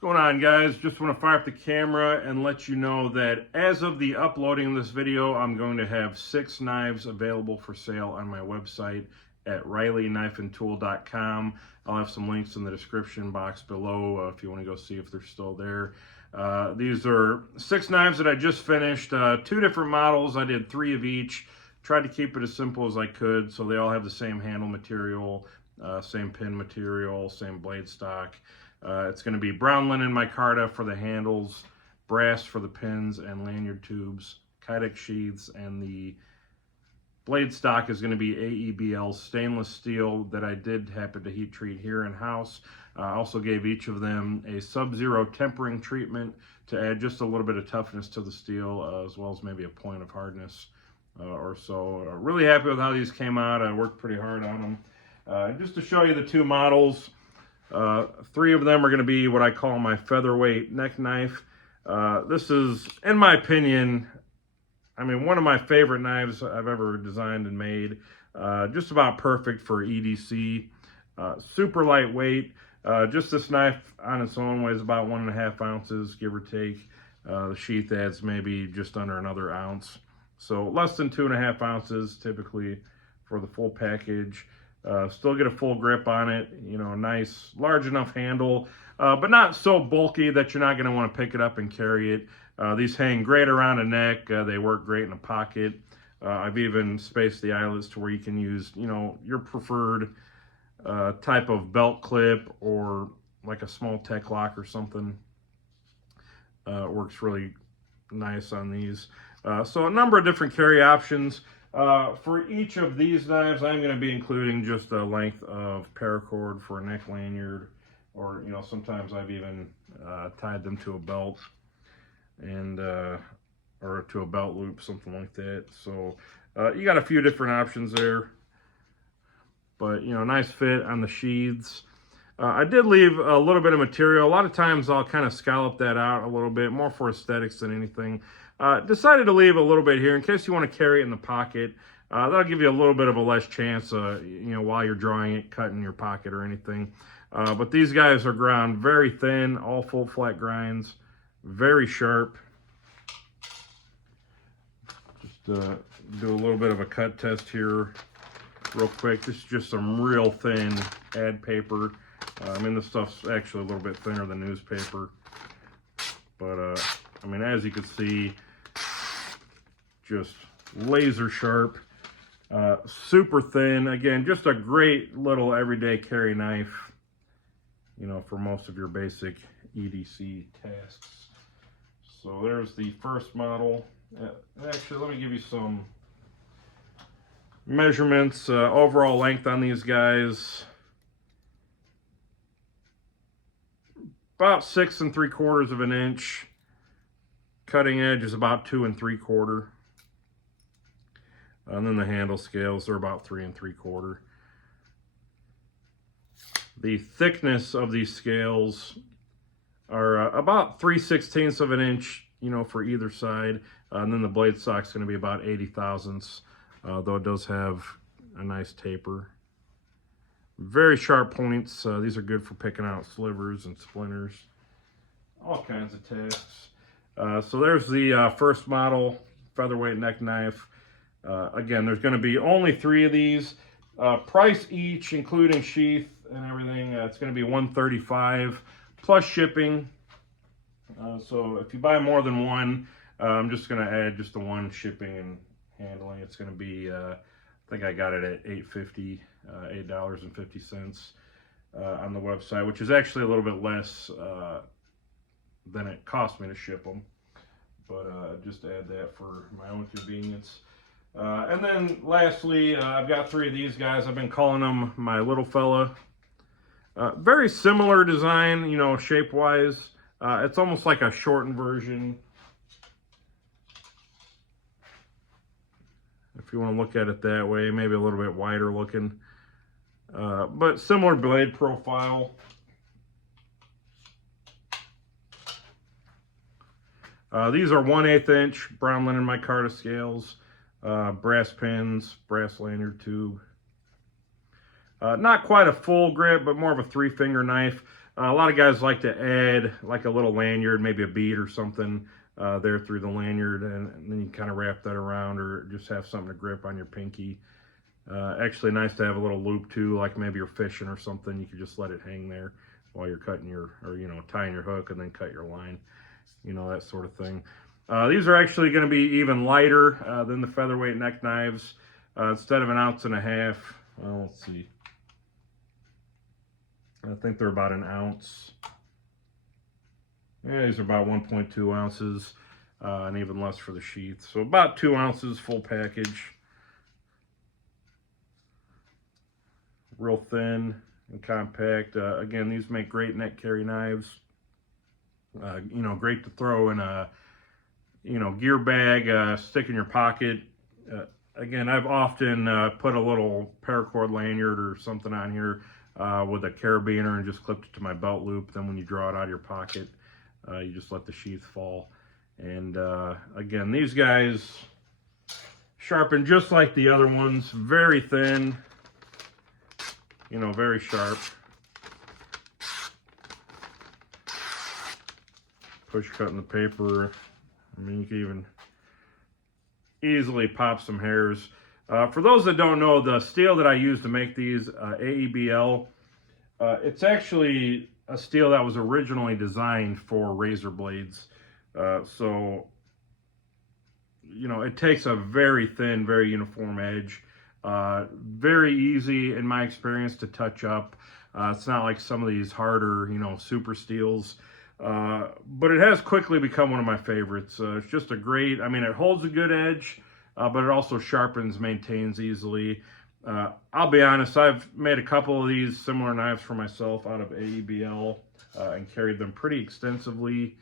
What's going on, guys? Just want to fire up the camera and let you know that as of the uploading of this video, I'm going to have 6 knives available for sale on my website at RileyKnifeandTool.com. I'll have some links in the description box below if you want to go see if they're still there. These are 6 knives that I just finished, 2 different models. I did 3 of each. Tried to keep it as simple as I could, so they all have the same handle material, same pin material, same blade stock. It's going to be brown linen micarta for the handles, brass for the pins and lanyard tubes, Kydex sheaths, and the blade stock is going to be AEBL stainless steel that I did happen to heat treat here in house. I also gave each of them a sub-zero tempering treatment to add just a little bit of toughness to the steel, as well as maybe a point of hardness or so. Really happy with how these came out. I worked pretty hard on them. Just to show you the 2 models, 3 of them are going to be what I call my featherweight neck knife. This is, in my opinion, one of my favorite knives I've ever designed and made. Just about perfect for EDC. Super lightweight. Just this knife on its own weighs about 1.5 ounces, give or take. The sheath adds maybe just under another ounce. So less than 2.5 ounces typically for the full package. Still get a full grip on it, nice, large enough handle, but not so bulky that you're not going to want to pick it up and carry it. These hang great around a neck. They work great in a pocket. I've even spaced the eyelets to where you can use, your preferred type of belt clip or like a small tech lock or something. Works really nice on these. So a number of different carry options. For each of these knives, I'm going to be including just a length of paracord for a neck lanyard, or sometimes I've even tied them to a belt and or to a belt loop, something like that. So you got a few different options there, but nice fit on the sheaths. I did leave a little bit of material. A lot of times I'll kind of scallop that out a little bit, more for aesthetics than anything. Decided to leave a little bit here in case you want to carry it in the pocket. That'll give you a little bit of a less chance, while you're drawing it, cutting your pocket or anything. But these guys are ground very thin, all full flat grinds, very sharp. Just do a little bit of a cut test here real quick. This is just some real thin ad paper. This stuff's actually a little bit thinner than newspaper. But, as you can see, just laser sharp, super thin. Again, just a great little everyday carry knife, for most of your basic EDC tasks. So there's the first model. Actually, let me give you some measurements. Overall length on these guys, about 6 3/4 of an inch. Cutting edge is about 2 3/4. And then the handle scales are about 3 3/4. The thickness of these scales are about 3/16 of an inch, for either side. And then the blade stock's going to be about 80 thousandths, though it does have a nice taper. Very sharp points. These are good for picking out slivers and splinters, all kinds of tasks. So there's the first model featherweight neck knife. Again, there's going to be only 3 of these. Price each, including sheath and everything, it's going to be $135 plus shipping. So if you buy more than one, I'm just going to add just the one shipping and handling. It's going to be, I think I got it at $8.50, $8.50 on the website, which is actually a little bit less than it cost me to ship them. But just add that for my own convenience. And then lastly, I've got 3 of these guys. I've been calling them my little fella. Very similar design, shape-wise. It's almost like a shortened version, if you want to look at it that way. Maybe a little bit wider looking, but similar blade profile. These are 1/8 inch brown linen micarta scales, brass pins, brass lanyard tube. Not quite a full grip, but more of a 3-finger knife. A lot of guys like to add like a little lanyard, maybe a bead or something there through the lanyard, and then you kind of wrap that around, or just have something to grip on your pinky. Actually nice to have a little loop too, like maybe you're fishing or something. You could just let it hang there while you're cutting your, or tying your hook and then cut your line, that sort of thing. These are actually going to be even lighter than the featherweight neck knives. Instead of 1.5 ounces, well, let's see. I think they're about 1 ounce. Yeah, these are about 1.2 ounces, and even less for the sheath. So about 2 ounces full package. Real thin and compact. Again, these make great neck carry knives. Great to throw in a, gear bag, stick in your pocket. Again, I've often put a little paracord lanyard or something on here with a carabiner and just clipped it to my belt loop. Then when you draw it out of your pocket, you just let the sheath fall. And again, these guys sharpen just like the other ones, very thin, very sharp. Push cutting the paper. I mean, you can even easily pop some hairs. For those that don't know, the steel that I use to make these, AEBL, it's actually a steel that was originally designed for razor blades. So, it takes a very thin, very uniform edge. Very easy, in my experience, to touch up. It's not like some of these harder, super steels. But it has quickly become one of my favorites. It's just a great, it holds a good edge, but it also sharpens, maintains easily. I'll be honest, I've made a couple of these similar knives for myself out of AEBL and carried them pretty extensively.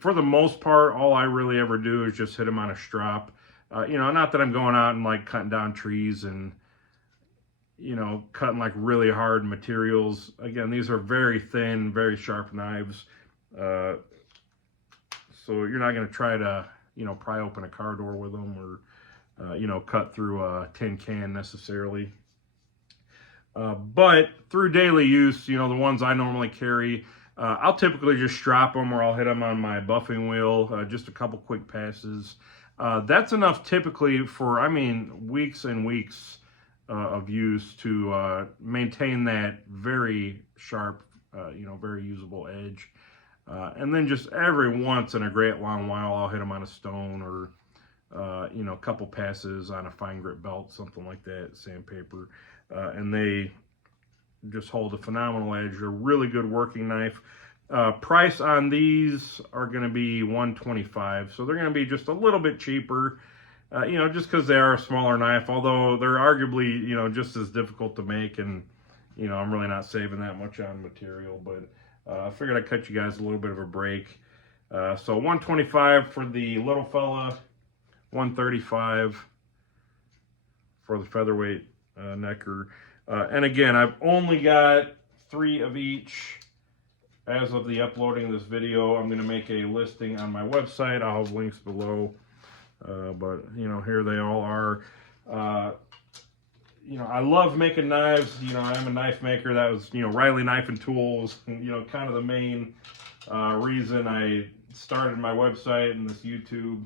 For the most part, all I really ever do is just hit them on a strop. Not that I'm going out and like cutting down trees and, cutting like really hard materials. Again, these are very thin, very sharp knives. So you're not going to try to, pry open a car door with them or, cut through a tin can necessarily. But through daily use, the ones I normally carry, I'll typically just strap them or I'll hit them on my buffing wheel, just a couple quick passes. That's enough typically for, weeks and weeks of use to maintain that very sharp, very usable edge. And then just every once in a great long while, I'll hit them on a stone or, a couple passes on a fine grit belt, something like that, sandpaper. And they just hold a phenomenal edge. They're a really good working knife. Price on these are going to be $125, so they're going to be just a little bit cheaper, just because they are a smaller knife, although they're arguably, just as difficult to make, and, I'm really not saving that much on material, but I figured I'd cut you guys a little bit of a break. So $125 for the little fella, $135 for the featherweight necker. And again, I've only got 3 of each as of the uploading of this video. I'm going to make a listing on my website. I'll have links below. But, here they all are. I love making knives. I'm a knife maker. That was, Riley Knife and Tools, kind of the main reason I started my website and this YouTube.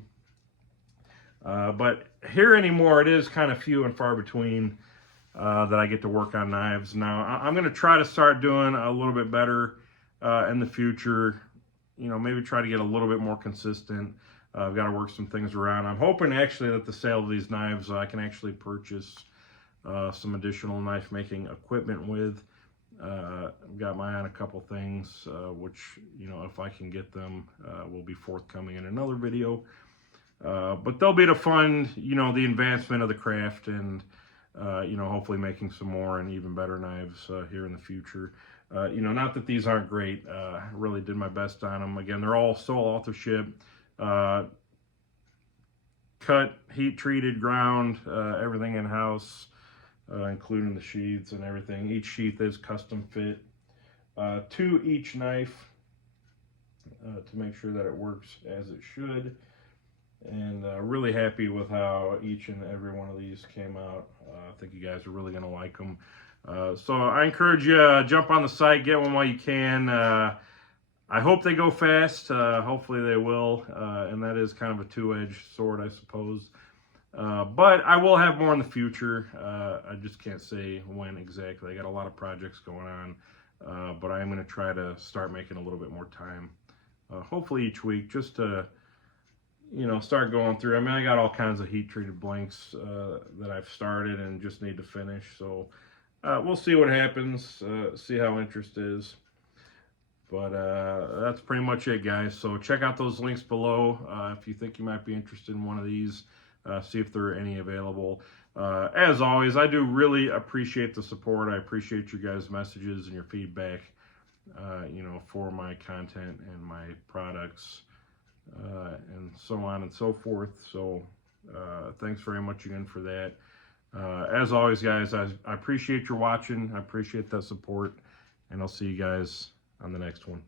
But here anymore, it is kind of few and far between that I get to work on knives. Now, I'm going to try to start doing a little bit better in the future. Maybe try to get a little bit more consistent. I've got to work some things around. I'm hoping actually that the sale of these knives, I can actually purchase some additional knife making equipment with. I've got my eye on a couple things, which, if I can get them, will be forthcoming in another video. But they'll be to fund, the advancement of the craft and, hopefully making some more and even better knives here in the future. Not that these aren't great. I really did my best on them. Again, they're all sole authorship. Cut, heat treated, ground, everything in-house, including the sheaths and everything. Each sheath is custom fit to each knife to make sure that it works as it should. And really happy with how each and every one of these came out. I think you guys are really going to like them. So I encourage you, jump on the site, get one while you can. I hope they go fast. Hopefully they will. And that is kind of a two-edged sword, I suppose. But I will have more in the future. I just can't say when exactly. I got a lot of projects going on. But I am going to try to start making a little bit more time. Hopefully each week, just to, start going through. I mean, I got all kinds of heat-treated blanks that I've started and just need to finish. So we'll see what happens, see how interest is. But that's pretty much it, guys. So check out those links below if you think you might be interested in one of these. See if there are any available. As always, I do really appreciate the support. I appreciate your guys' messages and your feedback, for my content and my products, and so on and so forth. So thanks very much again for that. As always, guys, I appreciate your watching. I appreciate that support, and I'll see you guys on the next one.